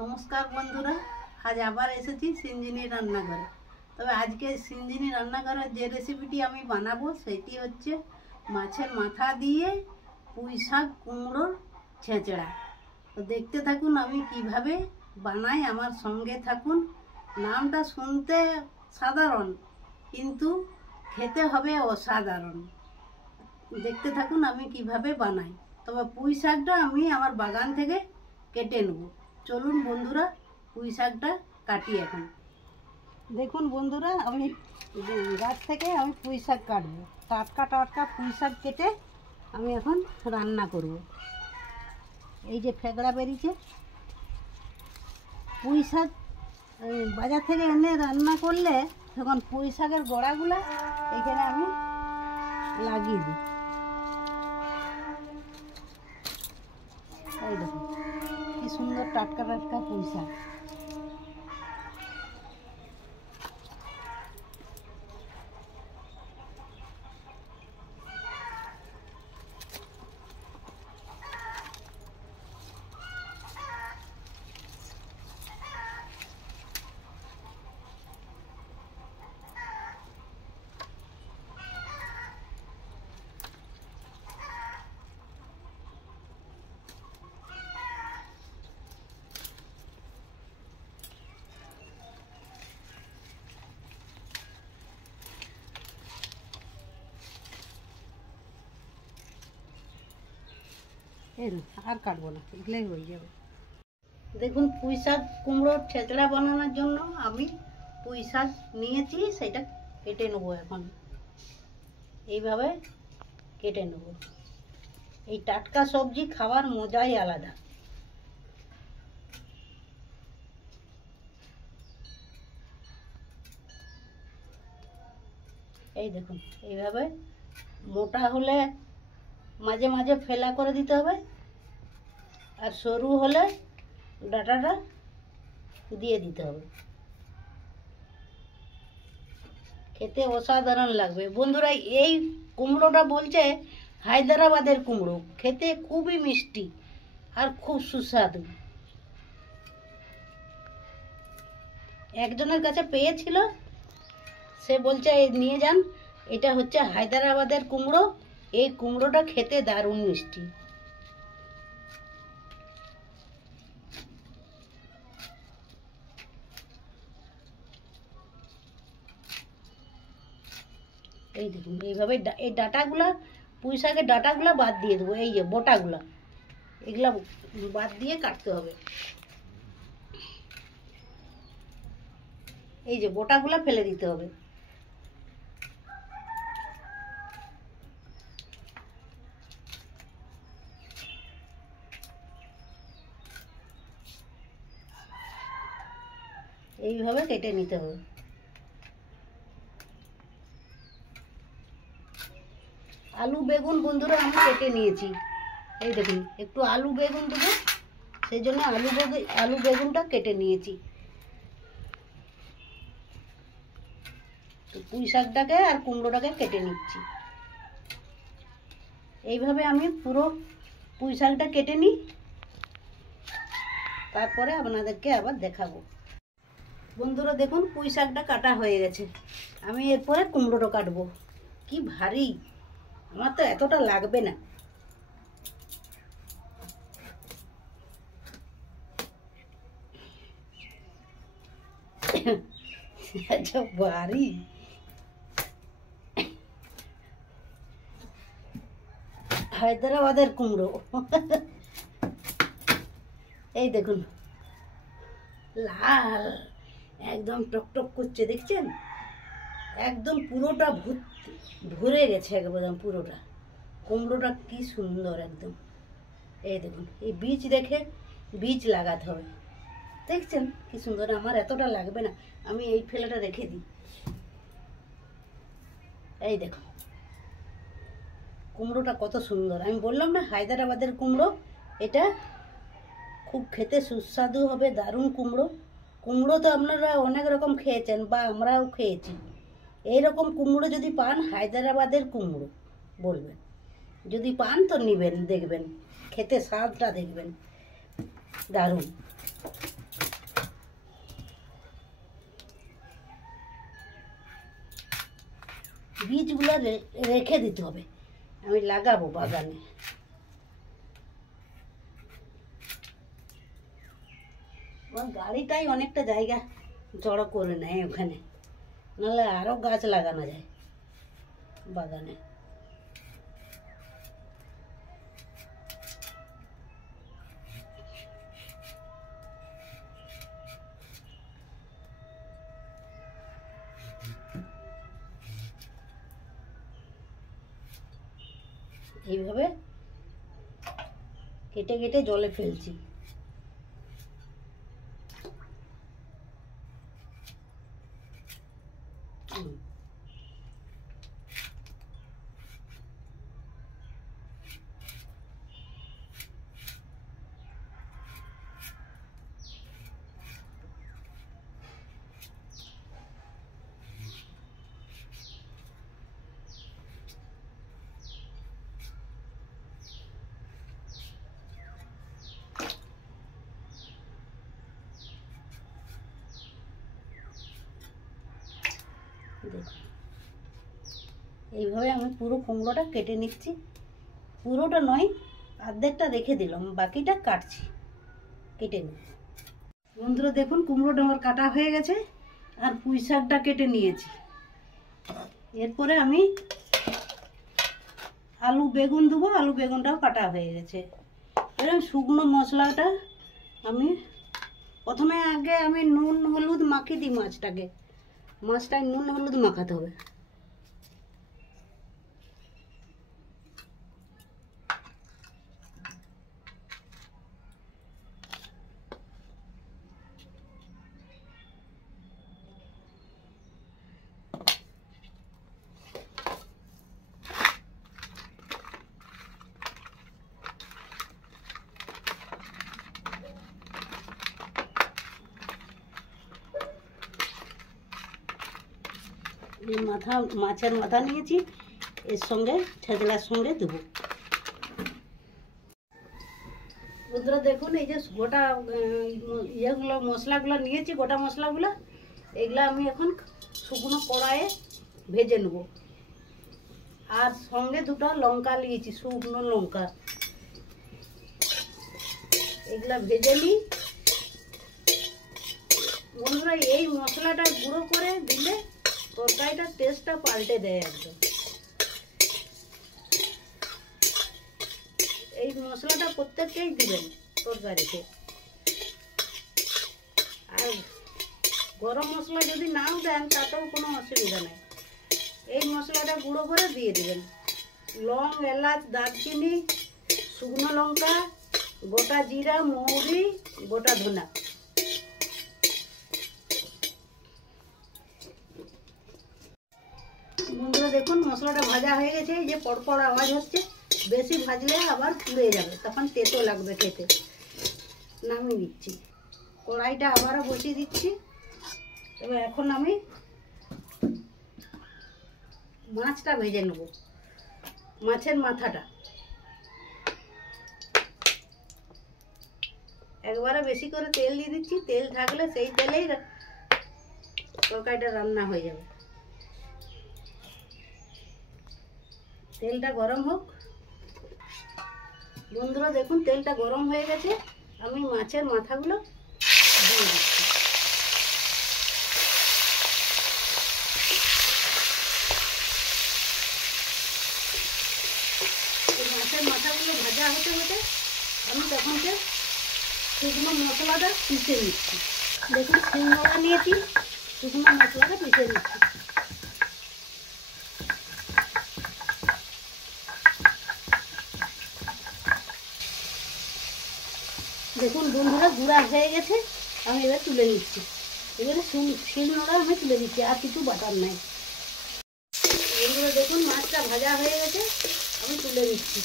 নমস্কার বন্ধুরা, আজ আবার এসেছি সিঞ্জিনি রান্নাঘরে। তবে আজকে সিঞ্জিনি রান্নাঘরের যে রেসিপিটি আমি বানাবো সেটি হচ্ছে মাছের মাথা দিয়ে পুঁই শাক কুমড়োর ছেঁচড়া। তো দেখতে থাকুন আমি কিভাবে বানাই, আমার সঙ্গে থাকুন। নামটা শুনতে সাধারণ কিন্তু খেতে হবে অসাধারণ। দেখতে থাকুন আমি কিভাবে বানাই। তবে পুঁই শাকটা আমি আমার বাগান থেকে কেটে নেব। চলুন বন্ধুরা পুঁই শাকটা কাটি। এখন দেখুন বন্ধুরা, আমি গাছ থেকে পুঁই শাক কাটবো। টাটকা টাটকা পুঁই শাক কেটে আমি এখন রান্না করব। এই যে ফেগড়া বেরিয়েছে পুঁই শাক, বাজার থেকে এনে রান্না করলে তখন পুঁই শাকের গোড়াগুলো এখানে আমি লাগিয়ে দিই। এই দেখুন কি সুন্দর টাটকা টাটকা পুঁই শাক। আর কাটবো না, এগুলোই হয়ে যাবে। দেখুন পুঁই শাক কুমড়োর ছেঁচড়া বানানোর জন্য আমি পুঁই শাক নিয়েছি, সেটা কেটে নেবো। এখন এইভাবে কেটে নেব। এই টাটকা সবজি খাওয়ার মজাই আলাদা। এই দেখুন এইভাবে মোটা হলে মাঝে মাঝে ফেলা করে দিতে হবে, আর সরু হলে ডাঁটাটা দিয়ে দিতে হবে। খেতে অসাধারণ লাগবে বন্ধুরা। এই কুমড়োটা বলছে হায়দ্রাবাদের কুমড়ো, খেতে খুবই মিষ্টি আর খুব সুস্বাদু। একজনের কাছে পেয়েছিল, সে বলছে নিয়ে যান, এটা হচ্ছে হায়দ্রাবাদের কুমড়ো। এই কুমড়োটা খেতে দারুণ মিষ্টি। এই দেখুন এইভাবে এই ডাঁটাগুলা, পুঁই শাকের ডাঁটাগুলা বাদ দিয়ে দেবো। এই যে বোটাগুলা, এগুলা বাদ দিয়ে কাটতে হবে। এই যে বোটাগুলা ফেলে দিতে হবে। এইভাবে কেটে নিতে হবে। আলু বেগুন বন্ধুরা আমি কেটে নিয়েছি। এই দেখুন একটু আলু বেগুন দেবো, সেই জন্য আলু বেগুনটা কেটে নিয়েছি। পুঁই শাকটাকে আর কুমড়োটাকে কেটে নিচ্ছি। এইভাবে আমি পুরো পুঁই শাকটা কেটে নিই, তারপরে আপনাদেরকে আবার দেখাবো। বন্ধুরা দেখুন পুঁই শাকটা কাটা হয়ে গেছে। আমি এরপরে কুমড়োটা কাটবো। কি ভারী, আমার তো এতটা লাগবে না। আচ্ছা ভারী। হায়দ্রাবাদের কুমড়ো। এই দেখুন লাল, একদম টকটক করছে, দেখছেন? একদম পুরোটা ভরে গেছে একদম পুরোটা। কুমড়োটা কি সুন্দর একদম। এই দেখুন এই বীজ দেখে বীজ লাগাতে হবে। দেখছেন কি সুন্দর। আমার এতটা লাগবে না, আমি এই ফেলাটা রেখে দিই। এই দেখো কুমড়োটা কত সুন্দর। আমি বললাম না হায়দ্রাবাদের কুমড়ো, এটা খুব খেতে সুস্বাদু হবে, দারুণ কুমড়ো। কুমড়ো তো আপনারা অনেক রকম খেয়েছেন বা আমরাও খেয়েছি। এইরকম কুমড়ো যদি পান, হায়দ্রাবাদের কুমড়ো বলবেন। যদি পান তো নেবেন, দেখবেন খেতে স্বাদটা দেখবেন দারুণ। বীজগুলো রেখে দিতে হবে, আমি লাগাবো বাগানে। আমার গাড়িটাই অনেকটা জায়গা জড়ো করে নেয় ওখানে, নাহলে আরও গাছ লাগানো যায় বাগানে। এইভাবে কেটে কেটে জলে ফেলছি। দেখুন এইভাবে আমি পুরো কুমড়োটা কেটে নিচ্ছি, পুরোটা নয় অর্ধেকটা রেখে দিলাম, বাকিটা কাটছি, কেটে নিই। বন্ধুরা দেখুন কুমড়োটা আমার কাটা হয়ে গেছে, আর পুঁই শাকটা কেটে নিয়েছি। এরপরে আমি আলু বেগুন দেবো, আলু বেগুনটাও কাটা হয়ে গেছে। এরকম শুকনো মশলাটা আমি প্রথমে আগে আমি নুন হলুদ মাখিয়ে দিই মাছটাকে, মাছটায় নুন হলুদ মাখাতে হবে। এই মাছের মাথা নিয়েছি, এর সঙ্গে ছেঁচড়ার সঙ্গে দেবো। বন্ধুরা দেখুন এই যে গোটা ইয়েগুলো মশলাগুলো নিয়েছি, গোটা মশলাগুলো, এগুলো আমি এখন শুকনো কড়াইয়ে ভেজে নেব। আর সঙ্গে দুটো লঙ্কা নিয়েছি, শুকনো লঙ্কা, এগুলা ভেজে নিই। বন্ধুরা এই মশলাটা গুঁড়ো করে দিলে তরকারিটার টেস্টটা পাল্টে দেয় একদম। এই মশলাটা প্রত্যেককেই দিবেন তরকারিতে। আর গরম মশলা যদি নাও দেন তাতেও কোনো অসুবিধা নেই, এই মশলাটা গুঁড়ো করে দিয়ে দিবেন। লং, এলাচ, দারচিনি, শুকনো লঙ্কা, গোটা জিরা, মৌরি, গোটা ধনা। বন্ধুরা দেখুন মশলাটা ভাজা হয়ে গেছে, এই যে পড়পড় আওয়াজ হচ্ছে, বেশি ভাজলে আবার পুড়ে যাবে, তখন তেতো লাগবে খেতে। নামিয়ে দিচ্ছি, কড়াইটা আবারও বসিয়ে দিচ্ছি। এবার এখন আমি মাছটা ভেজে নেব, মাছের মাথাটা। একবারে বেশি করে তেল দিয়ে দিচ্ছি, তেল থাকলে সেই তেলেই তরকারিটা রান্না হয়ে যাবে। তেলটা গরম হোক। বন্ধুরা দেখুন তেলটা গরম হয়ে গেছে, আমি মাছের মাথাগুলো দিয়ে দিচ্ছি। মাছের মাথাগুলো ভাজা হতে হতে আমি তখনকে শুকনো মশলাটা পিষে নিচ্ছি। দেখুন শিলনোড়া নিয়েছি, শুকনো মশলাটা পিষে নিচ্ছি। দেখুন বন্ধুরা গুঁড়া হয়ে গেছে, আমি এবার তুলে নিচ্ছি। এবারে শিলনোড়া আমি তুলে দিচ্ছি, আর কিছু বাটার নাই। বন্ধুরা দেখুন মাছটা ভাজা হয়ে গেছে, আমি তুলে নিচ্ছি।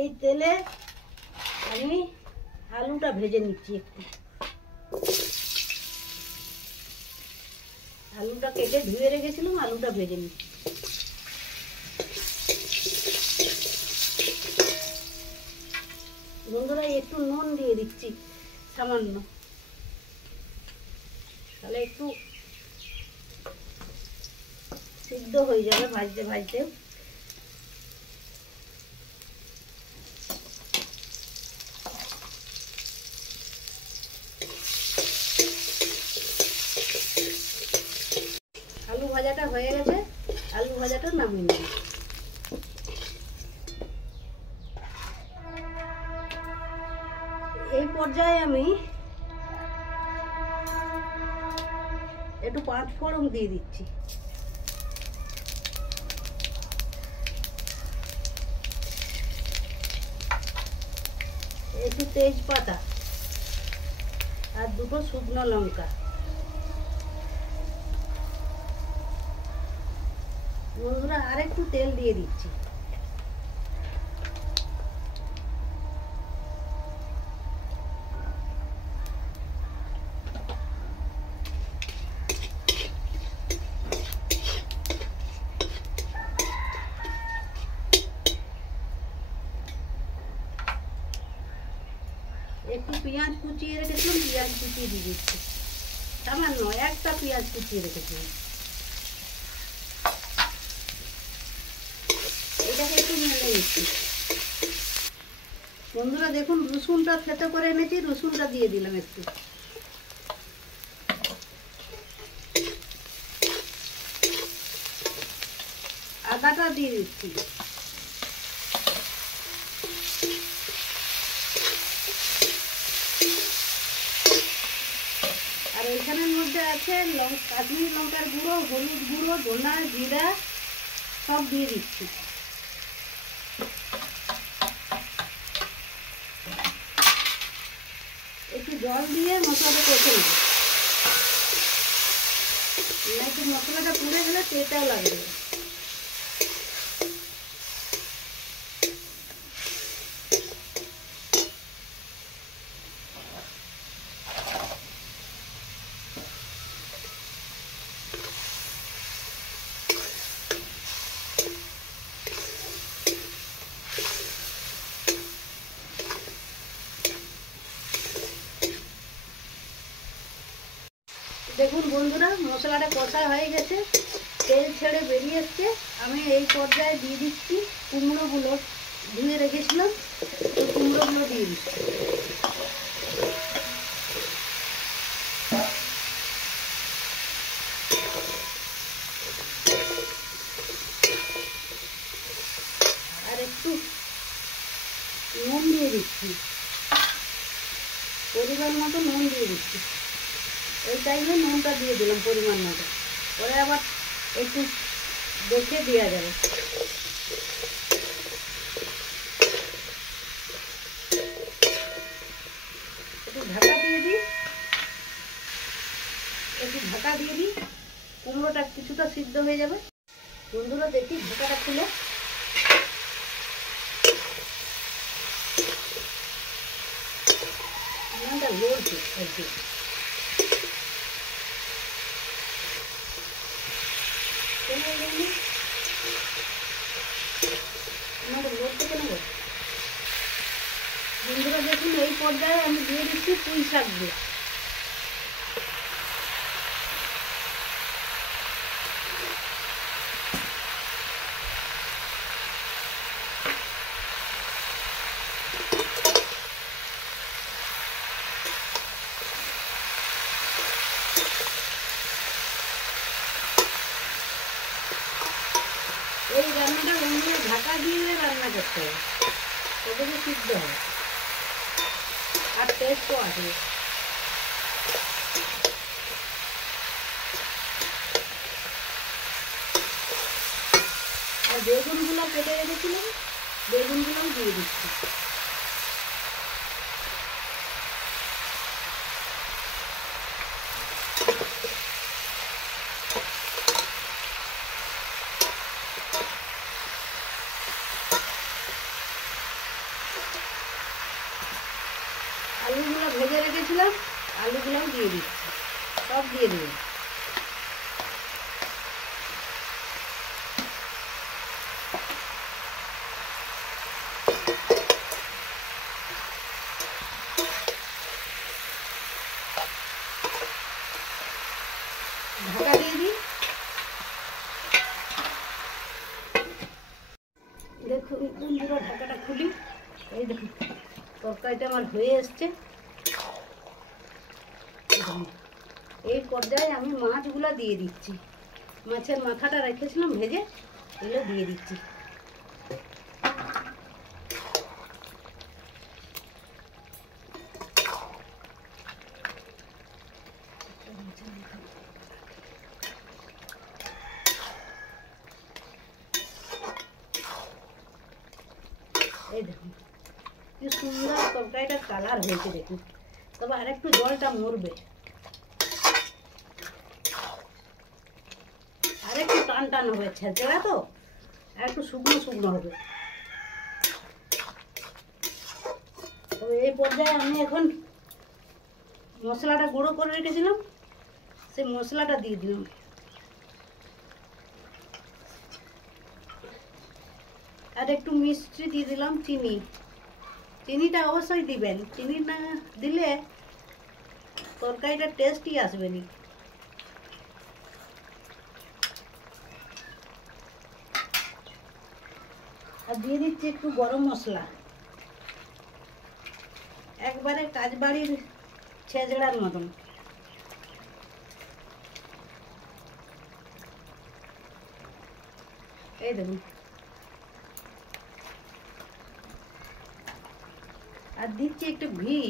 এই তেলে আমি আলুটা ভেজে নিচ্ছি একটু। আলুটা কেটে ধুয়ে রেখেছিলাম, আলুটা ভেজে নিচ্ছি। বন্ধুরা একটু নুন দিয়ে দিচ্ছি সামান্য, তাহলে একটু সিদ্ধ হয়ে যাবে ভাজতে ভাজতে। আলু ভাজাটা হয়ে গেছে, আলু ভাজাটা নামিয়ে নেব। এই পর্যায়ে আমি একটু 5 ফোড়ন দিয়ে দিচ্ছি। একটু তেজপাতা আর 2টো শুকনো লঙ্কা। বন্ধুরা আর একটু তেল দিয়ে দিচ্ছি। একটু পেঁয়াজ কুচিয়ে রেখেছিলাম, পেঁয়াজ কুচিয়ে দিয়ে দিচ্ছি, সামান্য একটা পেঁয়াজ কুচিয়ে রেখেছিলাম। এটাকে একটু নেড়ে নিচ্ছি। বন্ধুরা দেখুন রসুনটা থেতো করে এনেছি, রসুনটা দিয়ে দিলাম একটু। আদাটা দিয়ে দিচ্ছি। আর এখানের মধ্যে আছে কাশ্মীরি লঙ্কার গুঁড়ো, হলুদ গুঁড়ো, ধনা, জিরা সব দিয়ে দিচ্ছি। একটু জল দিয়ে মশলাটা কষে নেব, নাকি মশলাটা পুড়ে গেলে তেলটাও লাগবে। দেখুন বন্ধুরা মশলাটা কষা হয়ে গেছে, তেল ছেড়ে বেরিয়ে এসছে। আমি এই পর্যায়ে দিয়ে দিচ্ছি কুমড়োগুলো, ধুয়ে রেখেছিলাম, তো কুমড়োগুলো দিয়ে দিচ্ছি। আর একটু নুন দিয়ে দিচ্ছি, পরিমাণ মতো নুন দিয়ে দিচ্ছি। এই টাইমে নুনটা দিয়ে দিলাম পরিমাণ মতো, পরে আবার একটু দেখে দেওয়া যাবে। একটু ঢাকা দিয়ে দিই, কুমড়োটা কিছুটা সিদ্ধ হয়ে যাবে। বন্ধুরা দেখি ঢাকাটা খুলে, লড়ছে একটু। বন্ধুরা দেখুন এই পর্যায়ে আমি দিয়ে দিচ্ছি পুঁই শাক দিয়ে। এই রান্নাটা বন্ধুরা ঢাকা দিয়ে রান্না করতে হবে, তবে সিদ্ধ হয় আর টেস্টও আসে। আর বেগুনগুলো কেটে রেখেছিলাম, বেগুনগুলোও দিয়ে দিচ্ছি। আলুগুলো ভেজে রেখেছিলাম, আলুগুলোও দিয়ে দিচ্ছি, সব দিয়ে দিলাম। দেখুন বন্ধুরা, ঢাকাটা খুলি। এই দেখুন তরকারিটা আমার হয়ে এসছে। এই পর্যায়ে আমি মাছগুলো দিয়ে দিচ্ছি। মাছের মাথাটা রেখেছিলাম ভেজে, এগুলো দিয়ে দিচ্ছি। এই দেখুন কি সুন্দর তরকারিটার কালার হয়েছে দেখুন। তবে আর একটু জলটা মরবে, আর একটু টান টান হবে, ছেঁচড়া তো আর একটু শুকনো শুকনো হবে। তবে এই পর্যায়ে আমি এখন মশলাটা গুঁড়ো করে রেখেছিলাম, সেই মশলাটা দিয়ে দিলাম। আর একটু মিষ্টি দিয়ে দিলাম, চিনিটা অবশ্যই দিবেন। চিনি না দিলে তরকারিটা টেস্টই আসবে না। আর দিয়ে দিচ্ছি একটু গরম মশলা, একবারে কাজবাড়ির ছেঁচড়ার মতন। এই দেখুন, আর দিচ্ছি একটু ঘি।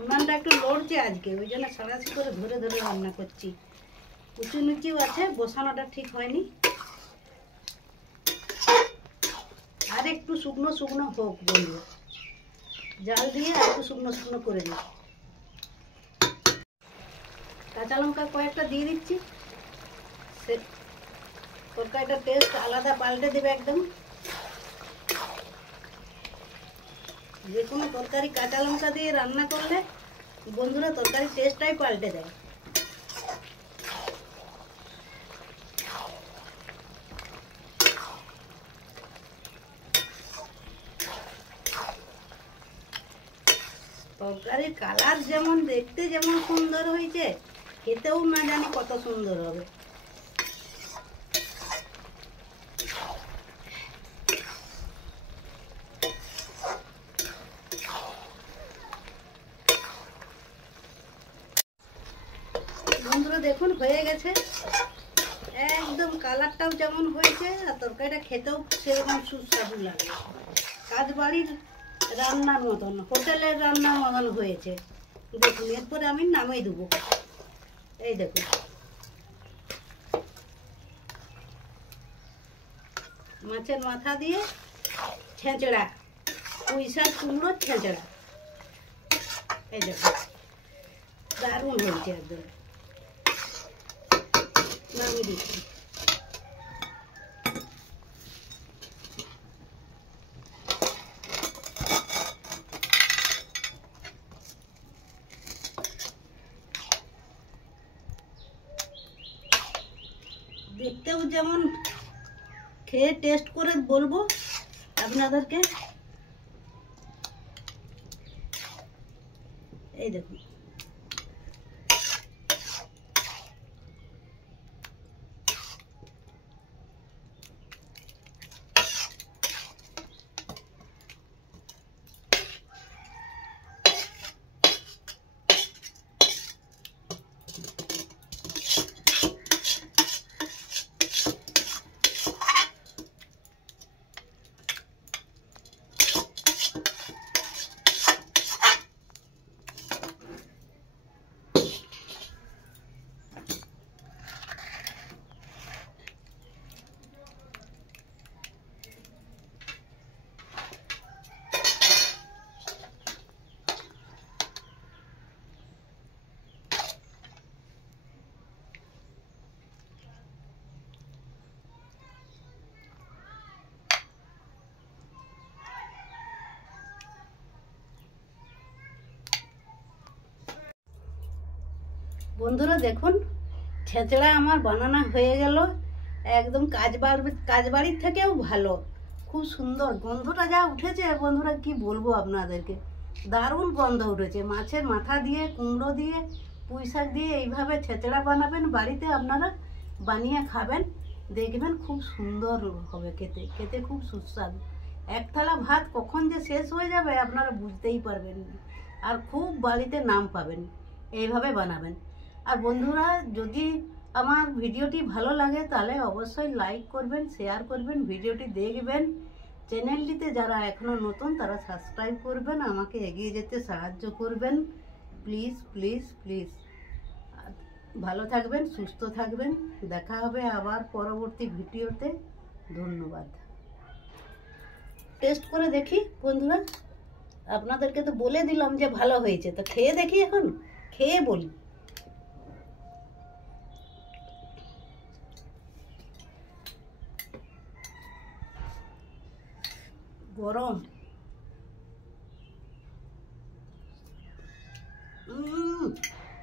উনানটা একটু লড়ছে আজকে, ওই জন্য সারাশি করে ধরে ধরে রান্না করছি। উঁচু নিচু আছে, বসানোটা ঠিক হয়নি। আর একটু শুকনো শুকনো হোক বন্ধু, জাল দিয়ে আর একটু শুকনো শুকনো করে দিই। কাঁচা লঙ্কা কয়েকটা দিয়ে দিচ্ছি, সে তরকারিটার টেস্ট আলাদা পাল্টে দেবে একদম। যে কোনো তরকারি কাঁচা লঙ্কা দিয়ে রান্না করলে বন্ধুরা তরকারির টেস্টটাই পাল্টে দেয়। তরকারির কালার যেমন দেখতে যেমন সুন্দর হয়েছে, খেতেও না জানি কত সুন্দর হবে। বন্ধুরা দেখুন হয়ে গেছে, একদম কালারটাও যেমন হয়েছে আর তরকারিটা খেতেও সেরকম সুস্বাদু লাগে। কাজবাড়ির রান্নার মতন, হোটেলের রান্নার মতন হয়েছে দেখুন। এরপরে আমি নামিয়ে দেবো। এই দেখুন মাছের মাথা দিয়ে ছেঁচড়া, পুঁইশাক কুমড়োর ছেঁচড়া। এই দেখুন দারুণ হয়েছে একদম। নামিয়ে দিচ্ছি। দেখতেও যেমন, খেয়ে টেস্ট করে বলবো আপনাদেরকে। এই দেখুন বন্ধুরা দেখুন ছেঁচড়া আমার বানানো হয়ে গেল। একদম কাজবাড়ির থেকেও ভালো, খুব সুন্দর গন্ধটা যা উঠেছে বন্ধুরা, কি বলবো আপনাদেরকে, দারুণ গন্ধ উঠেছে। মাছের মাথা দিয়ে, কুমড়ো দিয়ে, পুঁই শাক দিয়ে এইভাবে ছেচড়া বানাবেন বাড়িতে, আপনারা বানিয়ে খাবেন, দেখবেন খুব সুন্দর হবে খেতে, খেতে খুব সুস্বাদু। এক থালা ভাত কখন যে শেষ হয়ে যাবে আপনারা বুঝতেই পারবেন না, আর খুব বাড়িতে নাম পাবেন। এইভাবে বানাবেন। আর বন্ধুরা, যদি আমার ভিডিওটি ভালো লাগে তাহলে অবশ্যই লাইক করবেন, শেয়ার করবেন, ভিডিওটি দেখবেন। চ্যানেলটিতে যারা এখনও নতুন তারা সাবস্ক্রাইব করবেন, আমাকে এগিয়ে যেতে সাহায্য করবেন, প্লিজ প্লিজ প্লিজ। ভালো থাকবেন, সুস্থ থাকবেন, দেখা হবে আবার পরবর্তী ভিডিওতে। ধন্যবাদ। টেস্ট করে দেখি বন্ধুরা, আপনাদেরকে তো বলে দিলাম যে ভালো হয়েছে, তো খেয়ে দেখি, এখন খেয়ে বলি। গরম,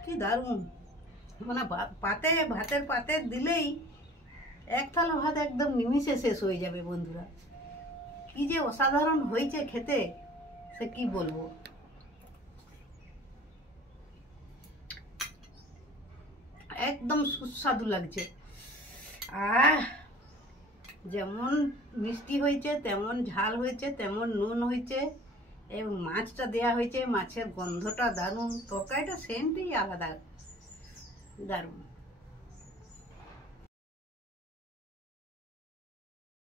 কি দারুণ, মানে পাতে, ভাতের পাতে দিলেই এক থালা ভাত একদম নিমিষে শেষ হয়ে যাবে বন্ধুরা। কি যে অসাধারণ হয়েছে খেতে, সে কি বলবো। একদম সুস্বাদু লাগছে। যেমন মিষ্টি হয়েছে, তেমন ঝাল হয়েছে, তেমন নুন হয়েছে, এবং মাছটা দেয়া হয়েছে, মাছের গন্ধটা দারুণ, তরকারিটা সেন্টই আলাদা, দারুণ।